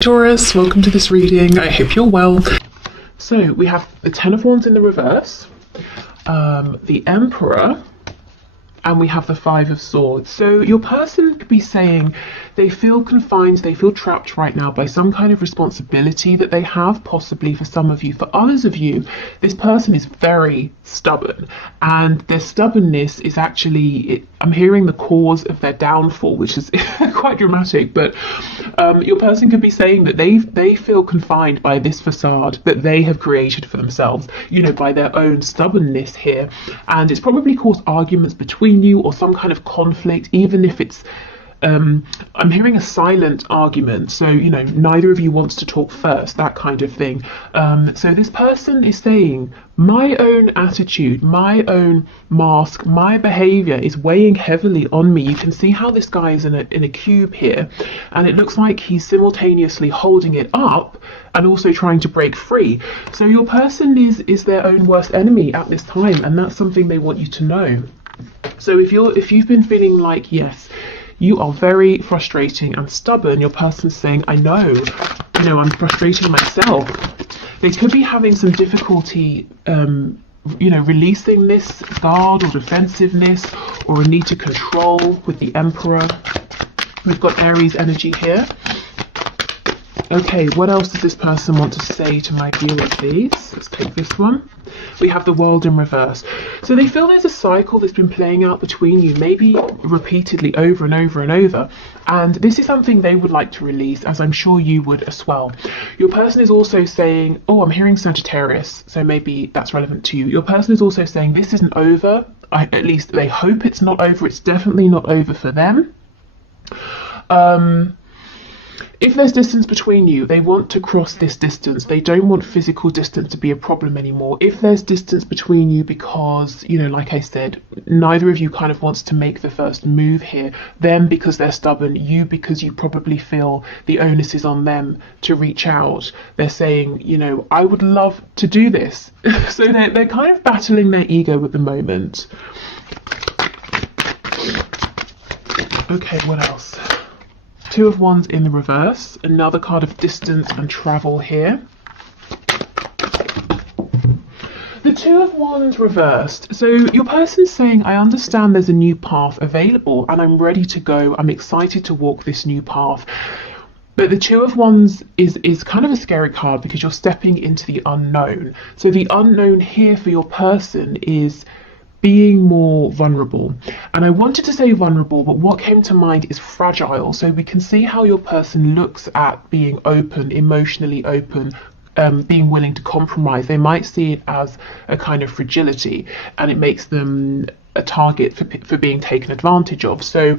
Taurus, welcome to this reading. I hope you're well. So we have the Ten of Wands in the reverse, the Emperor, and we have the Five of Swords. So your person could be saying they feel confined, they feel trapped right now by some kind of responsibility that they have, possibly for some of you. For others of you, this person is very stubborn, and their stubbornness is actually, I'm hearing the cause of their downfall, which is quite dramatic, but your person could be saying that they feel confined by this facade that they have created for themselves, you know, by their own stubbornness here, and it's probably caused arguments between you or some kind of conflict, even if it's I'm hearing a silent argument, so you know, neither of you wants to talk first, that kind of thing. So this person is saying, my own attitude, my own mask, my behavior is weighing heavily on me. You can see how this guy is in a cube here, and it looks like he's simultaneously holding it up and also trying to break free. So your person is their own worst enemy at this time, and that's something they want you to know. So if you've been feeling like, yes, you are very frustrating and stubborn, your person's saying, I know, you know, I'm frustrating myself. They could be having some difficulty, you know, releasing this guard or defensiveness or a need to control with the Emperor. We've got Aries energy here. Okay, what else does this person want to say to my viewer, please? Let's take this one. We have the World in reverse. So they feel there's a cycle that's been playing out between you, maybe repeatedly over and over and over. And this is something they would like to release, as I'm sure you would as well. Your person is also saying, oh, I'm hearing Sagittarius, so maybe that's relevant to you. Your person is also saying this isn't over. At least they hope it's not over. It's definitely not over for them. If there's distance between you, they want to cross this distance. They don't want physical distance to be a problem anymore. If there's distance between you because, you know, like I said, neither of you kind of wants to make the first move here, them because they're stubborn, you because you probably feel the onus is on them to reach out. They're saying, you know, I would love to do this. So they're kind of battling their ego at the moment. Okay, what else? Two of Wands in the reverse, another card of distance and travel here. The Two of Wands reversed. So your person's saying, I understand there's a new path available and I'm ready to go. I'm excited to walk this new path. But the Two of Wands is kind of a scary card because you're stepping into the unknown. So the unknown here for your person is being more vulnerable. And I wanted to say vulnerable, but what came to mind is fragile. So we can see how your person looks at being open, emotionally open, being willing to compromise. They might see it as a kind of fragility, and it makes them a target for being taken advantage of. So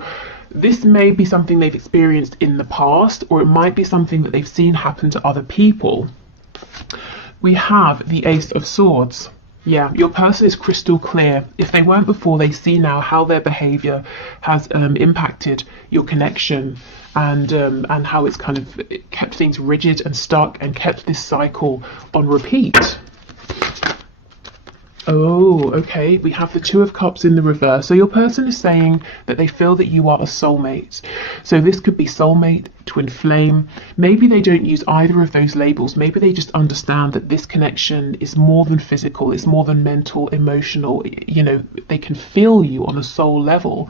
this may be something they've experienced in the past, or it might be something that they've seen happen to other people. We have the Ace of Swords. Yeah, your person is crystal clear. If they weren't before, they see now how their behavior has impacted your connection, and how it's kind of kept things rigid and stuck and kept this cycle on repeat. Oh, okay, we have the Two of Cups in the reverse. So your person is saying that they feel that you are a soulmate. So this could be soulmate, twin flame. Maybe they don't use either of those labels. Maybe they just understand that this connection is more than physical. It's more than mental, emotional. You know, they can feel you on a soul level.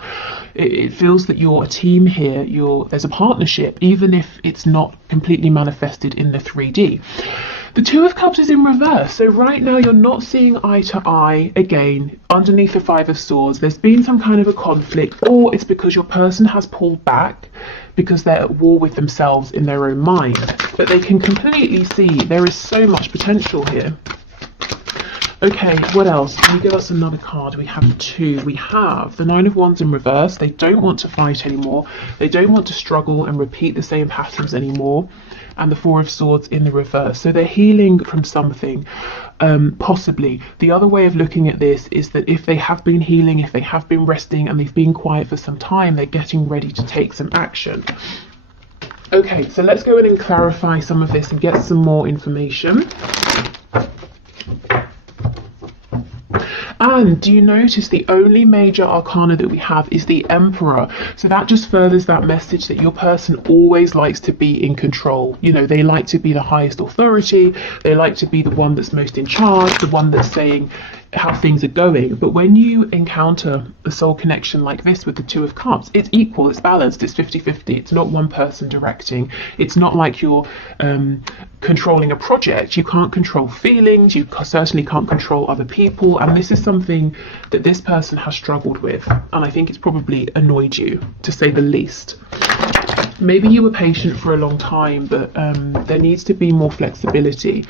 It feels that you're a team here. There's a partnership, even if it's not completely manifested in the 3D. The Two of Cups is in reverse, so right now you're not seeing eye to eye again underneath the Five of Swords. There's been some kind of a conflict, or it's because your person has pulled back because they're at war with themselves in their own mind. But they can completely see there is so much potential here. Okay, what else? Can you give us another card? We have two. We have the Nine of Wands in reverse. They don't want to fight anymore. They don't want to struggle and repeat the same patterns anymore. And the Four of Swords in the reverse. So they're healing from something, possibly. The other way of looking at this is that if they have been healing, if they have been resting and they've been quiet for some time, they're getting ready to take some action. Okay, so let's go in and clarify some of this and get some more information. And do you notice the only major arcana that we have is the Emperor? So that just furthers that message that your person always likes to be in control. You know, they like to be the highest authority. They like to be the one that's most in charge, the one that's saying how things are going. But when you encounter a soul connection like this with the Two of Cups, it's equal, it's balanced, it's 50-50. It's not one person directing. It's not like you're controlling a project. You can't control feelings, you certainly can't control other people, and this is something that this person has struggled with, and I think it's probably annoyed you, to say the least. Maybe you were patient for a long time, but there needs to be more flexibility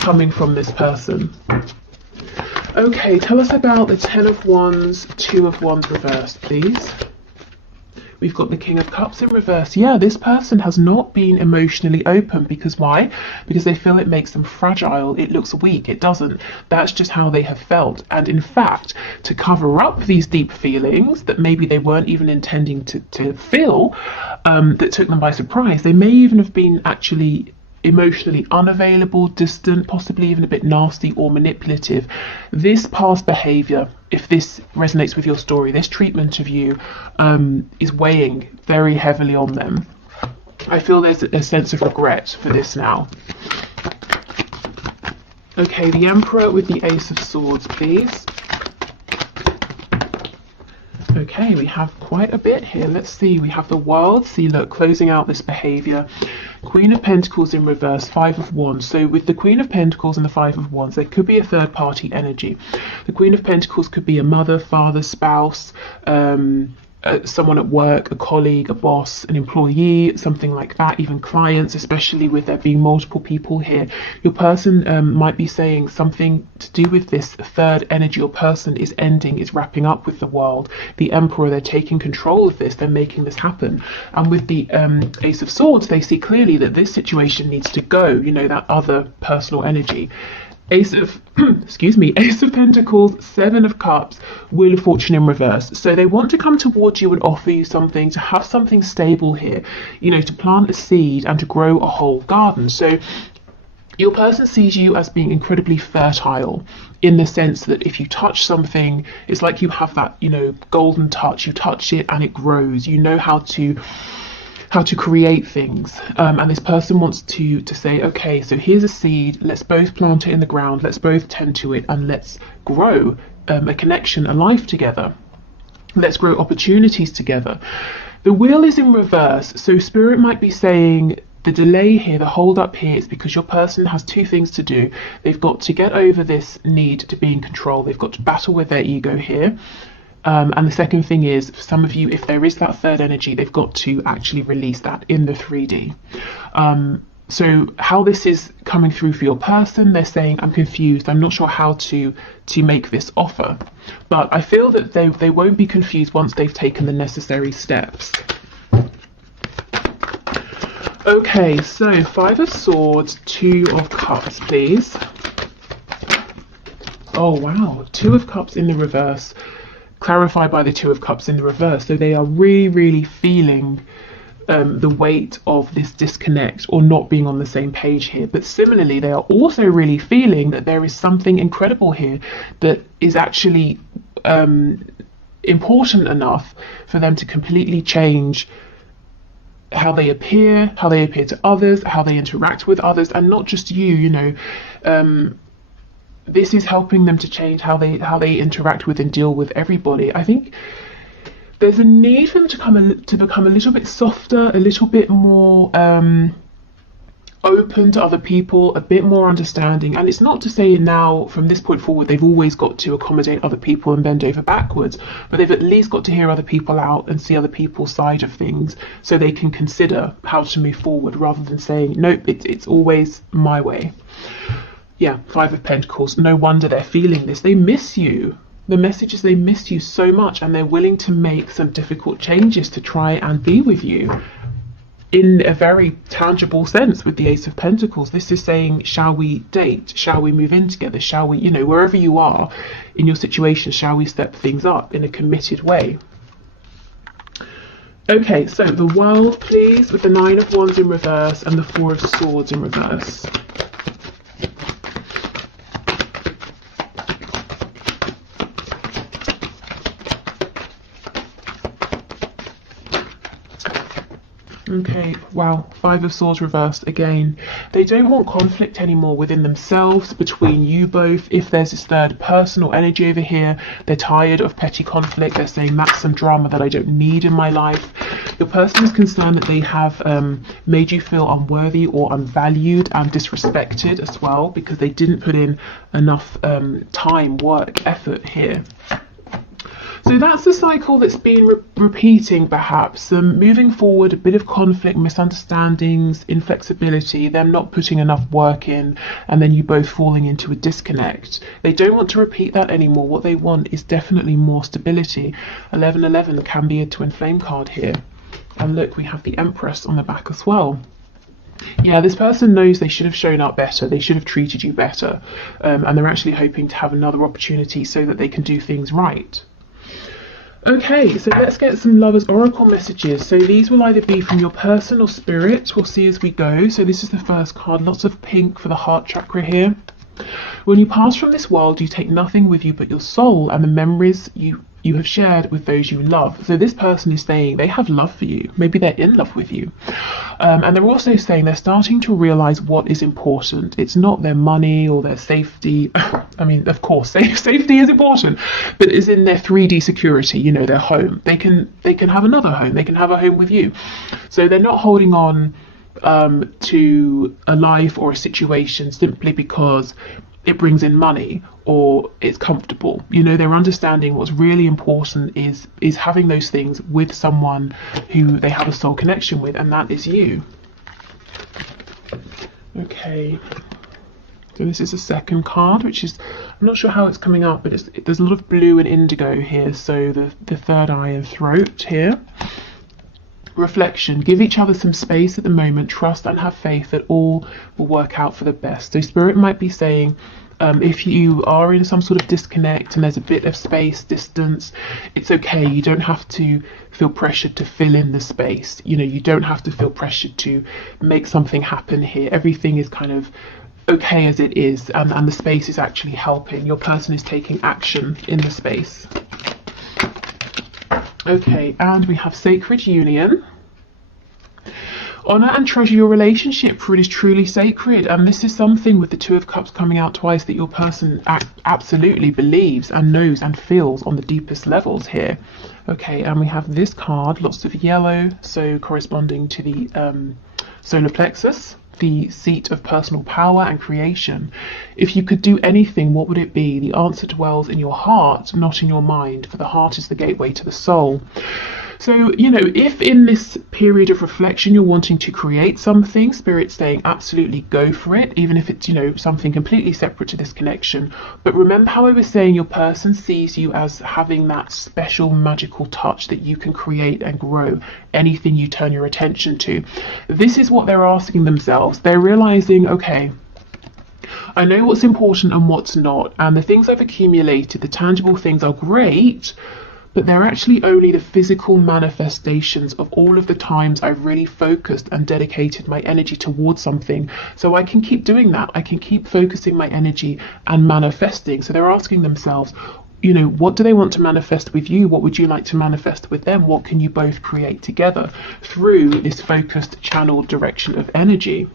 coming from this person. Okay, tell us about the Ten of Wands, Two of Wands reversed, please. We've got the King of Cups in reverse. Yeah, this person has not been emotionally open. Because why? Because they feel it makes them fragile. It looks weak. It doesn't. That's just how they have felt. And in fact, to cover up these deep feelings that maybe they weren't even intending to feel, that took them by surprise, they may even have been actually emotionally unavailable, distant, possibly even a bit nasty or manipulative. This past behavior, if this resonates with your story, this treatment of you is weighing very heavily on them. I feel there's a sense of regret for this now. Okay, the Emperor with the Ace of Swords, please. Okay, we have quite a bit here. Let's see, we have the World. See, look, closing out this behavior. Queen of Pentacles in reverse, Five of Wands. So with the Queen of Pentacles and the Five of Wands, there could be a third party energy. The Queen of Pentacles could be a mother, father, spouse, someone at work, a colleague, a boss, an employee, something like that, even clients, especially with there being multiple people here. Your person might be saying something to do with this third energy or person is ending, is wrapping up with the World. The Emperor, they're taking control of this, they're making this happen. And with the Ace of Swords, they see clearly that this situation needs to go, you know, that other personal energy. Ace of Ace of Pentacles, Seven of Cups, Wheel of Fortune in reverse. So they want to come towards you and offer you something, to have something stable here, you know, to plant a seed and to grow a whole garden. So your person sees you as being incredibly fertile, in the sense that if you touch something, it's like you have that, you know, golden touch. You touch it and it grows. You know how to create things, and this person wants to say, okay, so here's a seed, let's both plant it in the ground, let's both tend to it, and let's grow a connection, a life together. Let's grow opportunities together. The Wheel is in reverse, so Spirit might be saying the delay here, the hold up here, is because your person has two things to do. They've got to get over this need to be in control. They've got to battle with their ego here. And the second thing is, for some of you, if there is that third energy, they've got to actually release that in the 3D. So how this is coming through for your person, they're saying, I'm confused, I'm not sure how to make this offer. But I feel that they won't be confused once they've taken the necessary steps. Okay, so Five of Swords, Two of Cups, please. Oh wow, Two of Cups in the reverse. Clarified by the Two of Cups in the reverse. So they are really feeling the weight of this disconnect or not being on the same page here. But similarly, they are also really feeling that there is something incredible here that is actually important enough for them to completely change how they appear to others, how they interact with others, and not just you know. This is helping them to change how they interact with and deal with everybody. I think there's a need for them to become a little bit softer, a little bit more open to other people, a bit more understanding. And it's not to say now from this point forward they've always got to accommodate other people and bend over backwards, but they've at least got to hear other people out and see other people's side of things, so they can consider how to move forward rather than saying nope, it's always my way. Yeah, Five of Pentacles. No wonder they're feeling this. They miss you. The message is they miss you so much, and they're willing to make some difficult changes to try and be with you in a very tangible sense. With the Ace of Pentacles, this is saying, shall we date? Shall we move in together? Shall we, you know, wherever you are in your situation, shall we step things up in a committed way? Okay, so the World, please, with the Nine of Wands in reverse and the Four of Swords in reverse. Okay, wow, Five of Swords reversed again. They don't want conflict anymore within themselves, between you both. If there's this third personal energy over here, they're tired of petty conflict. They're saying that's some drama that I don't need in my life. Your person is concerned that they have made you feel unworthy or unvalued and disrespected as well, because they didn't put in enough time, work, effort here. So that's the cycle that's been repeating, perhaps. Moving forward, a bit of conflict, misunderstandings, inflexibility, them not putting enough work in, and then you both falling into a disconnect. They don't want to repeat that anymore. What they want is definitely more stability. 1111 can be a twin flame card here. And look, we have the Empress on the back as well. Yeah, this person knows they should have shown up better. They should have treated you better. And they're actually hoping to have another opportunity so that they can do things right. Okay, so let's get some Lovers Oracle messages. So these will either be from your person or spirit. We'll see as we go. So this is the first card. Lots of pink for the heart chakra here. When you pass from this world, you take nothing with you but your soul and the memories you have shared with those you love. So this person is saying they have love for you. Maybe they're in love with you. And they're also saying they're starting to realize what is important. It's not their money or their safety. I mean, of course, safety is important, but it's in their 3D security, you know, their home. They can have another home. They can have a home with you. So they're not holding on to a life or a situation simply because it brings in money or it's comfortable. You know, they're understanding what's really important is having those things with someone who they have a soul connection with, and that is you. Okay, so this is the second card, which is, I'm not sure how it's coming up, but there's a lot of blue and indigo here. So the third eye and throat here. Reflection. Give each other some space at the moment. Trust and have faith that all will work out for the best. So Spirit might be saying, if you are in some sort of disconnect and there's a bit of space, distance, it's okay. You don't have to feel pressured to fill in the space. You know, you don't have to feel pressured to make something happen here. Everything is kind of okay as it is, and the space is actually helping. Your person is taking action in the space. Okay, and we have Sacred Union. Honor and treasure your relationship, for it is truly sacred. And this is something with the Two of Cups coming out twice that your person absolutely believes and knows and feels on the deepest levels here. Okay, and we have this card, lots of yellow, so corresponding to the solar plexus, the seat of personal power and creation. If you could do anything, what would it be? The answer dwells in your heart, not in your mind, for the heart is the gateway to the soul. So, you know, if in this period of reflection you're wanting to create something, Spirit's saying absolutely go for it, even if it's, you know, something completely separate to this connection. But remember how I was saying your person sees you as having that special magical touch that you can create and grow anything you turn your attention to. This is what they're asking themselves. They're realizing, okay, I know what's important and what's not, and the things I've accumulated, the tangible things are great, but they're actually only the physical manifestations of all of the times I've really focused and dedicated my energy towards something. So I can keep doing that. I can keep focusing my energy and manifesting. So they're asking themselves, you know, what do they want to manifest with you? What would you like to manifest with them? What can you both create together through this focused channeled direction of energy?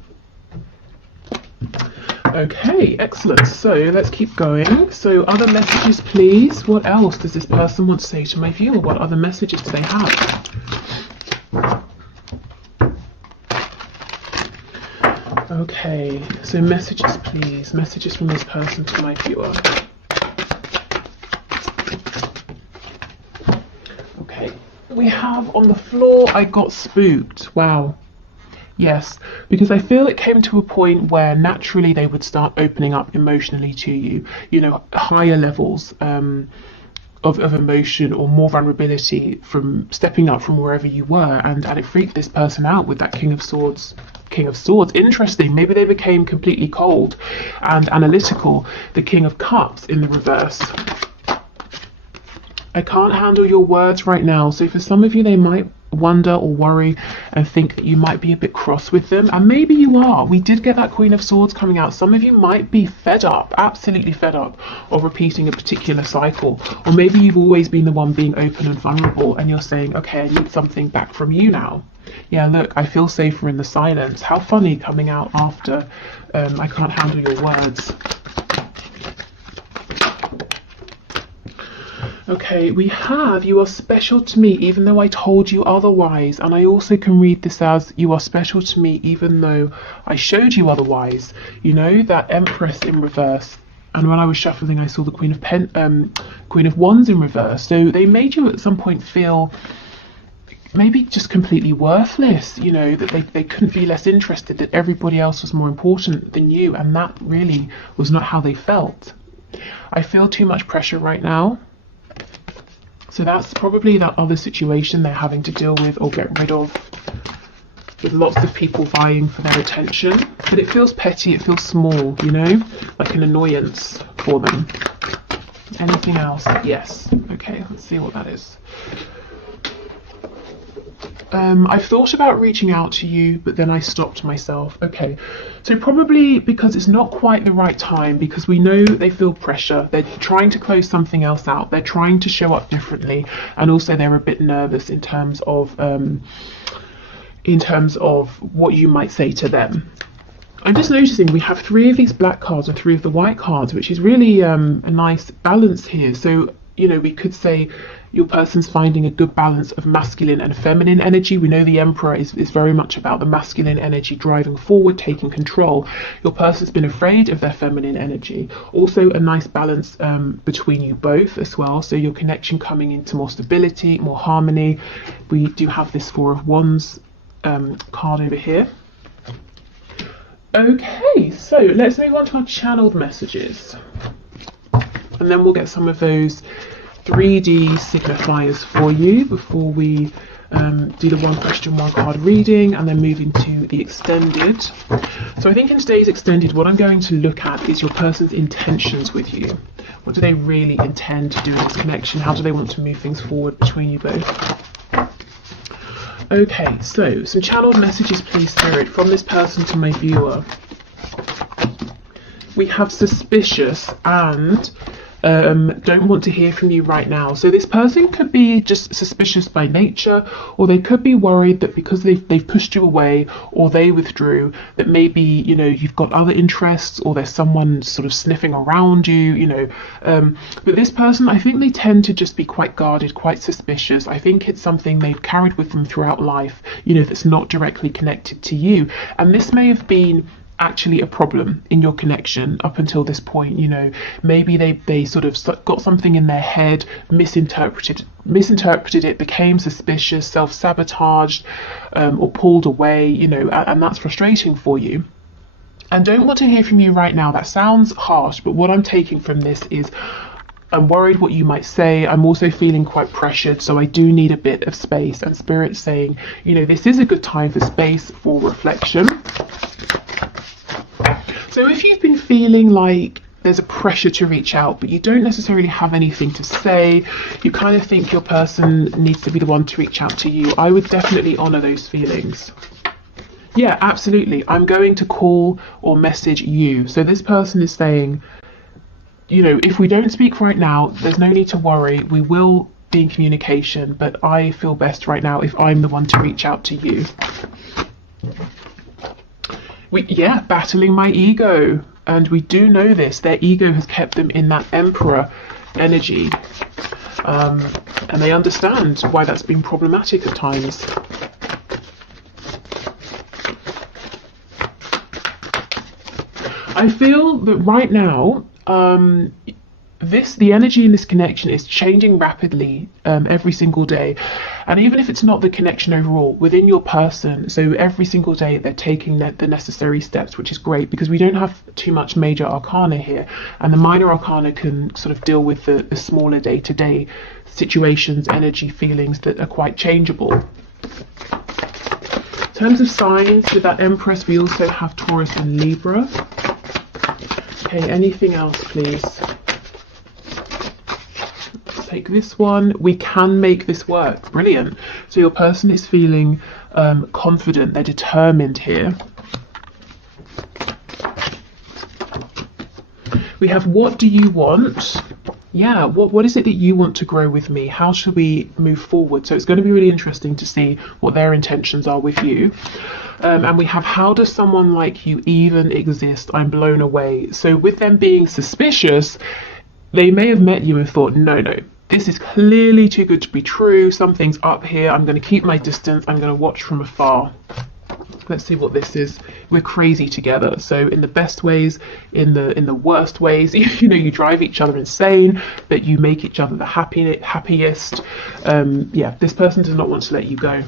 Okay, excellent. So let's keep going. So other messages, please. What else does this person want to say to my viewer? What other messages do they have? Okay, so messages, please. Messages from this person to my viewer. Okay, we have on the floor, I got spooked. Wow. Yes, because I feel it came to a point where naturally they would start opening up emotionally to you, you know, higher levels of emotion or more vulnerability from stepping up from wherever you were, and it freaked this person out with that King of Swords. Interesting, maybe they became completely cold and analytical. The King of Cups in the reverse. I can't handle your words right now. So for some of you, they might wonder or worry and think that you might be a bit cross with them, and maybe you are. We did get that Queen of Swords coming out. Some of you might be fed up, absolutely fed up of repeating a particular cycle, or maybe you've always been the one being open and vulnerable and you're saying, okay, I need something back from you now. Yeah, look, I feel safer in the silence. How funny, coming out after I can't handle your words. Okay, we have, you are special to me even though I told you otherwise. And I also can read this as, you are special to me even though I showed you otherwise. You know, that Empress in reverse. And when I was shuffling, I saw the Queen of Wands in reverse. So they made you at some point feel maybe just completely worthless, you know, that they couldn't be less interested, that everybody else was more important than you. And that really was not how they felt. I feel too much pressure right now. So that's probably that other situation they're having to deal with or get rid of, with lots of people vying for their attention. But it feels petty, it feels small, you know, like an annoyance for them. Anything else? Yes. Okay, let's see what that is. I've thought about reaching out to you, but then I stopped myself. Okay, so probably because it's not quite the right time, because we know they feel pressure. They're trying to close something else out. They're trying to show up differently, and also they're a bit nervous in terms of what you might say to them. I'm just noticing we have 3 of these black cards and 3 of the white cards, which is really a nice balance here. So, you know, we could say your person's finding a good balance of masculine and feminine energy. We know the Emperor is very much about the masculine energy driving forward, taking control. Your person's been afraid of their feminine energy. Also a nice balance between you both as well. So your connection coming into more stability, more harmony. We do have this 4 of Wands card over here. Okay, so let's move on to our channeled messages. And then we'll get some of those 3D signifiers for you before we do the 1 question 1 card reading, and then move into the extended. So I think in today's extended, what I'm going to look at is your person's intentions with you. What do they really intend to do in this connection? How do they want to move things forward between you both? Okay, so some channeled messages, please, Spirit, from this person to my viewer. We have suspicious and don't want to hear from you right now. So this person could be just suspicious by nature, or they could be worried that because they've pushed you away or they withdrew, that maybe, you know, you've got other interests or there's someone sort of sniffing around you, you know. But this person, I think they tend to just be quite guarded, quite suspicious. I think it's something they've carried with them throughout life, you know, that's not directly connected to you. And this may have been actually a problem in your connection up until this point. You know, maybe they sort of got something in their head, misinterpreted it, became suspicious, self-sabotaged, or pulled away, you know, and that's frustrating for you. And don't want to hear from you right now. That sounds harsh, but what I'm taking from this is I'm worried what you might say. I'm also feeling quite pressured, so I do need a bit of space. And Spirit's saying, you know, this is a good time for space, for reflection. So if you've been feeling like there's a pressure to reach out, but you don't necessarily have anything to say, you kind of think your person needs to be the one to reach out to you, I would definitely honour those feelings. Yeah, absolutely. I'm going to call or message you. So this person is saying, you know, if we don't speak right now, there's no need to worry. We will be in communication, but I feel best right now if I'm the one to reach out to you. Battling my ego. And we do know this. Their ego has kept them in that Emperor energy. And they understand why that's been problematic at times. I feel that right now, the energy in this connection is changing rapidly every single day. And even if it's not the connection overall, within your person, so every single day they're taking the necessary steps, which is great because we don't have too much major arcana here. And the minor arcana can sort of deal with the smaller day-to-day situations, energy, feelings that are quite changeable. In terms of signs, with that Empress, we also have Taurus and Libra. Okay, anything else, please? Take this one. We can make this work. Brilliant. So your person is feeling confident, they're determined here. We have, what do you want? Yeah, what is it that you want to grow with me? How should we move forward? So it's going to be really interesting to see what their intentions are with you. And we have, how does someone like you even exist? I'm blown away. So with them being suspicious, they may have met you and thought, no, this is clearly too good to be true. Something's up here. I'm going to keep my distance. I'm going to watch from afar. Let's see what this is. We're crazy together. So in the best ways, in the worst ways, you know, you drive each other insane, but you make each other the happiest. Yeah, this person does not want to let you go.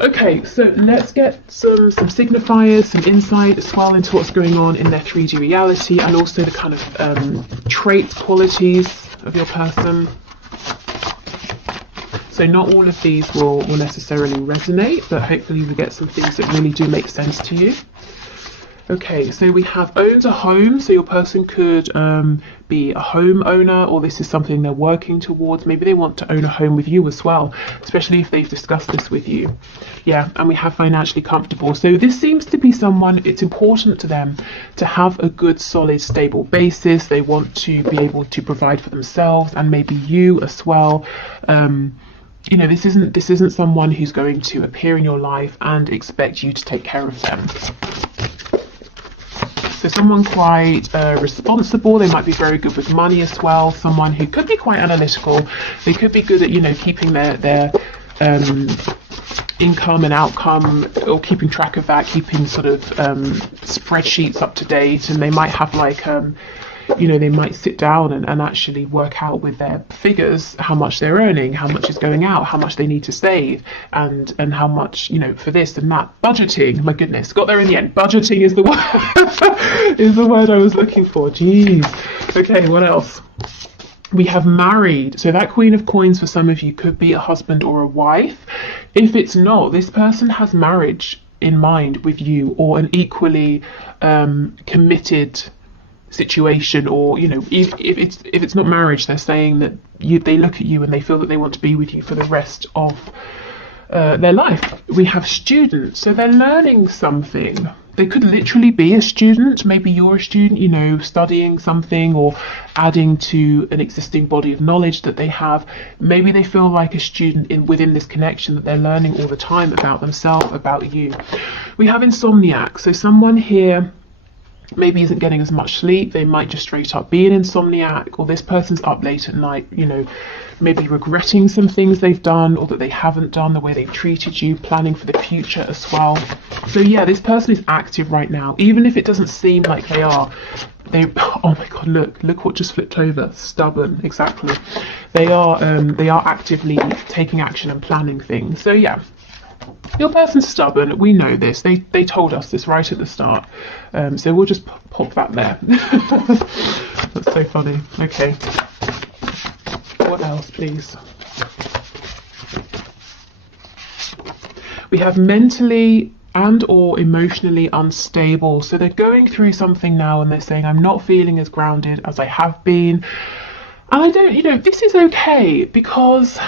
Okay, so let's get some signifiers, some insight as well into what's going on in their 3D reality, and also the kind of traits, qualities of your person. So not all of these will necessarily resonate, but hopefully we get some things that really do make sense to you. Okay, so we have owns a home. So your person could be a homeowner, or this is something they're working towards. Maybe they want to own a home with you as well, especially if they've discussed this with you. Yeah, and we have financially comfortable. So this seems to be someone, it's important to them to have a good, solid, stable basis. They want to be able to provide for themselves and maybe you as well. You know, this isn't someone who's going to appear in your life and expect you to take care of them. So someone quite responsible. They might be very good with money as well. Someone who could be quite analytical. They could be good at, you know, keeping their income and outcome, or keeping track of that, keeping sort of spreadsheets up to date. And they might have like you know, they might sit down and actually work out with their figures how much they're earning, how much is going out, how much they need to save, and how much, you know, for this and that. Budgeting, my goodness, got there in the end. Budgeting is the word is the word I was looking for. Jeez. Okay, what else? We have married. So that Queen of Coins for some of you could be a husband or a wife. If it's not, this person has marriage in mind with you, or an equally committed situation, or, you know, if it's not marriage, they're saying that they look at you and they feel that they want to be with you for the rest of their life. We have students, so they're learning something. They could literally be a student. Maybe you're a student, you know, studying something or adding to an existing body of knowledge that they have. Maybe they feel like a student within this connection, that they're learning all the time about themselves, about you. We have insomniac, so someone here maybe isn't getting as much sleep. They might just straight up be an insomniac, or this person's up late at night, you know, maybe regretting some things they've done or that they haven't done, the way they've treated you, planning for the future as well. So yeah, this person is active right now, even if it doesn't seem like they are. Oh my god, look what just flipped over. Stubborn, exactly. They are actively taking action and planning things. So yeah, your person's stubborn. We know this. They told us this right at the start. So we'll just pop that there. That's so funny. Okay. What else, please? We have mentally and or emotionally unstable. So they're going through something now and they're saying, I'm not feeling as grounded as I have been. And I don't, you know, this is okay, because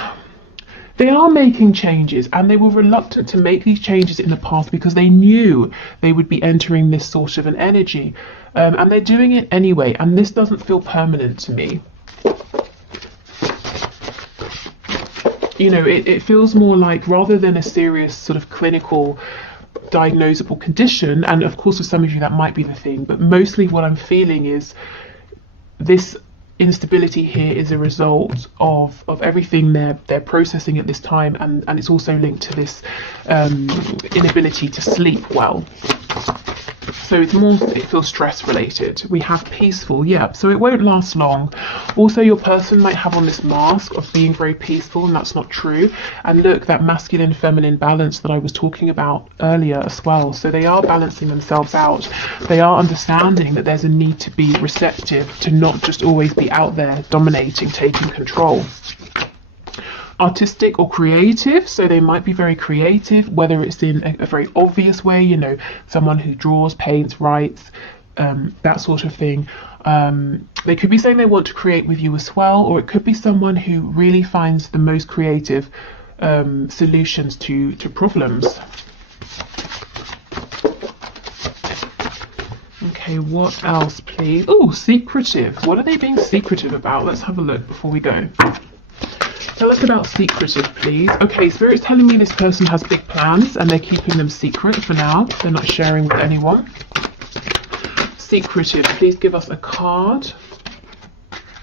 they are making changes, and they were reluctant to make these changes in the past because they knew they would be entering this sort of an energy, and they're doing it anyway, and this doesn't feel permanent to me. You know, it feels more like, rather than a serious sort of clinical diagnosable condition, and of course for some of you that might be the thing, but mostly what I'm feeling is this instability here is a result of everything they're processing at this time, and it's also linked to this inability to sleep well. So it feels stress related. We have peaceful, yeah, so it won't last long. Also, your person might have on this mask of being very peaceful, and that's not true. And look, that masculine feminine balance that I was talking about earlier as well. So they are balancing themselves out. They are understanding that there's a need to be receptive, to not just always be out there dominating, taking control. Artistic or creative, so they might be very creative, whether it's in a very obvious way, you know, someone who draws, paints, writes, that sort of thing. They could be saying they want to create with you as well, or it could be someone who really finds the most creative solutions to problems. Okay, what else, please? Oh, secretive. What are they being secretive about? Let's have a look before we go. Tell us about secretive, please. Okay, Spirit's telling me this person has big plans and they're keeping them secret for now. They're not sharing with anyone. Secretive, please give us a card.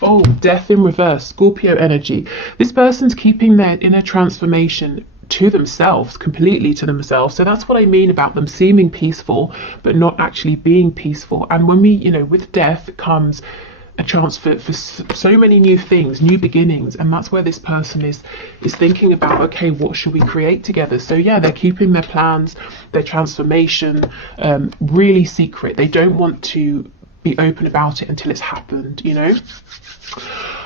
Oh, death in reverse, Scorpio energy. This person's keeping their inner transformation to themselves, completely to themselves. So that's what I mean about them seeming peaceful, but not actually being peaceful. And when we, you know, with death comes a chance for so many new things, new beginnings, and that's where this person is thinking about, okay, what should we create together? So yeah, they're keeping their plans, their transformation really secret. They don't want to be open about it until it's happened, you know.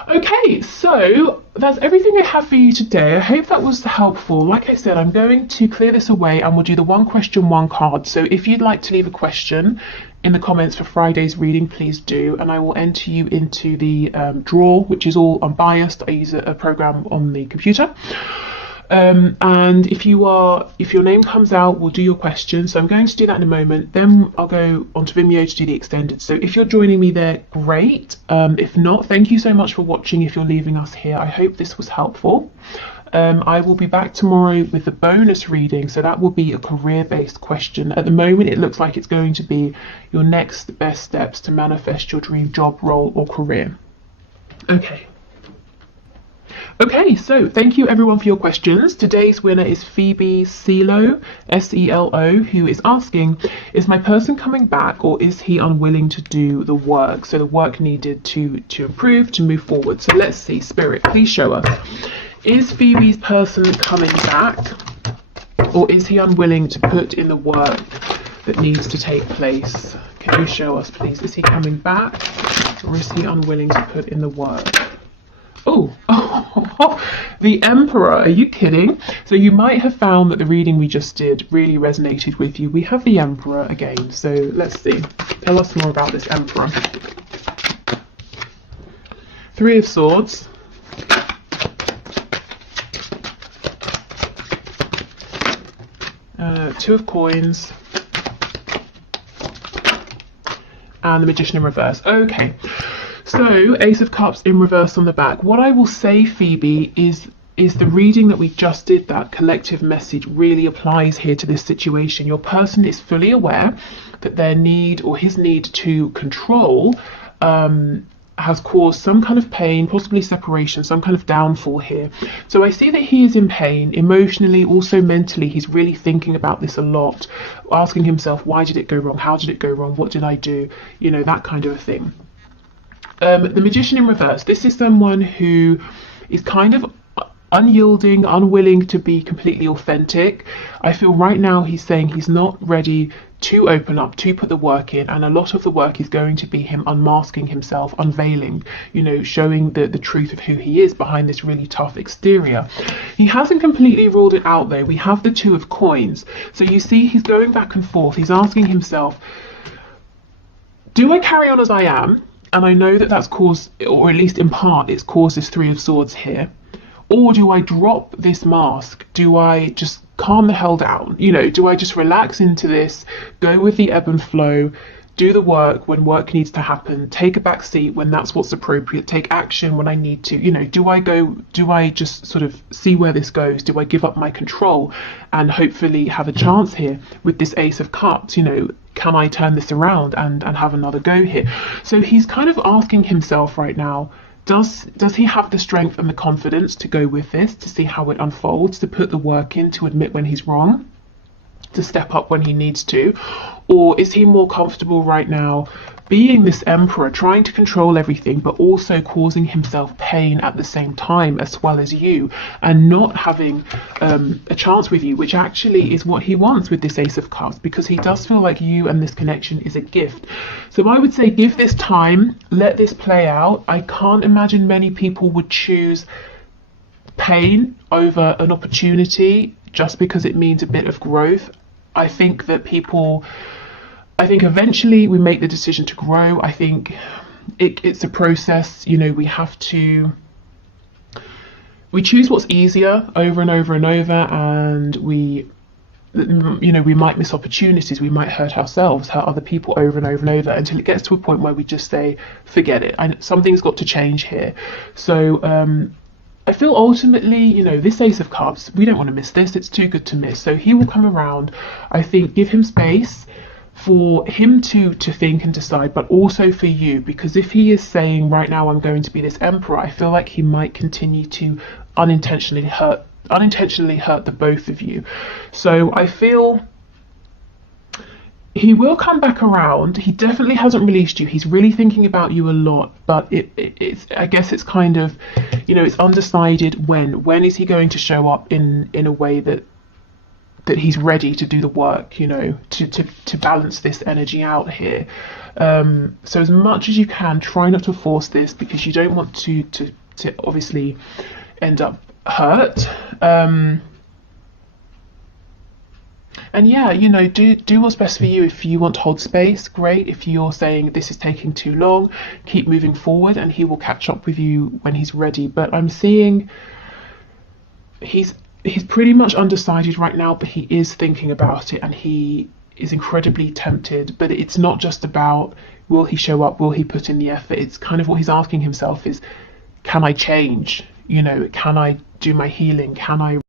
Okay, so that's everything I have for you today. I hope that was helpful. Like I said, I'm going to clear this away and we'll do the one question, one card. So if you'd like to leave a question in the comments for Friday's reading, please do, and I will enter you into the draw, which is all unbiased. I use a program on the computer. And if your name comes out, we'll do your question. So I'm going to do that in a moment. Then I'll go onto Vimeo to do the extended. So if you're joining me there, great. If not, thank you so much for watching. If you're leaving us here, I hope this was helpful. I will be back tomorrow with the bonus reading. So that will be a career-based question. At the moment, it looks like it's going to be your next best steps to manifest your dream job, role, or career. Okay, so thank you everyone for your questions. Today's winner is Phoebe Selo, S-E-L-O, who is asking, is my person coming back or is he unwilling to do the work? So the work needed to improve, to move forward. So let's see, Spirit, please show us. Is Phoebe's person coming back or is he unwilling to put in the work that needs to take place? Can you show us, please? Is he coming back or is he unwilling to put in the work? Oh, the Emperor, are you kidding? So you might have found that the reading we just did really resonated with you. We have the Emperor again, so let's see. Tell us more about this Emperor. Three of Swords. Two of Coins. And the Magician in reverse. Okay. So, Ace of Cups in reverse on the back. What I will say, Phoebe, is the reading that we just did, that collective message really applies here to this situation. Your person is fully aware that their need or his need to control has caused some kind of pain, possibly separation, some kind of downfall here. So I see that he is in pain emotionally, also mentally. He's really thinking about this a lot, asking himself, why did it go wrong? How did it go wrong? What did I do? You know, that kind of a thing. The Magician in reverse. This is someone who is kind of unyielding, unwilling to be completely authentic. I feel right now he's saying he's not ready to open up, to put the work in, and a lot of the work is going to be him unmasking himself, unveiling, you know, showing the truth of who he is behind this really tough exterior. He hasn't completely ruled it out though. We have the Two of Coins. So you see he's going back and forth. He's asking himself, do I carry on as I am? And I know that that's caused, or at least in part, it's caused this Three of Swords here. Or do I drop this mask? Do I just calm the hell down? You know, do I just relax into this, go with the ebb and flow, do the work when work needs to happen, take a back seat when that's what's appropriate, take action when I need to? You know, do I just sort of see where this goes? Do I give up my control and hopefully have a chance here with this Ace of Cups? You know, can I turn this around and have another go here? So he's kind of asking himself right now, does he have the strength and the confidence to go with this, to see how it unfolds, to put the work in, to admit when he's wrong, to step up when he needs to? Or is he more comfortable right now being this Emperor, trying to control everything, but also causing himself pain at the same time, as well as you, and not having a chance with you, which actually is what he wants with this Ace of Cups, because he does feel like you and this connection is a gift. So I would say give this time, let this play out. I can't imagine many people would choose pain over an opportunity just because it means a bit of growth. I think eventually we make the decision to grow. I think it's a process, you know, we have to we choose what's easier over and over and over, and we might miss opportunities, we might hurt ourselves, hurt other people over and over and over, until it gets to a point where we just say, forget it, something's got to change here. So I feel ultimately, this Ace of Cups, we don't want to miss this, it's too good to miss. So he will come around. I think give him space for him to think and decide, but also for you, because if he is saying right now I'm going to be this emperor, I feel like he might continue to unintentionally hurt the both of you. So I feel he will come back around. He definitely hasn't released you. He's really thinking about you a lot, but it's I guess it's kind of, it's undecided when is he going to show up in a way that he's ready to do the work, to balance this energy out here. So as much as you can, try not to force this, because you don't want to obviously end up hurt. And yeah, do what's best for you. If you want to hold space, great. If you're saying this is taking too long, keep moving forward, and he will catch up with you when he's ready. But I'm seeing he's pretty much undecided right now, but he is thinking about it, and he is incredibly tempted. But it's not just about will he show up, will he put in the effort. It's kind of what he's asking himself is, can I change? Can I do my healing? Can I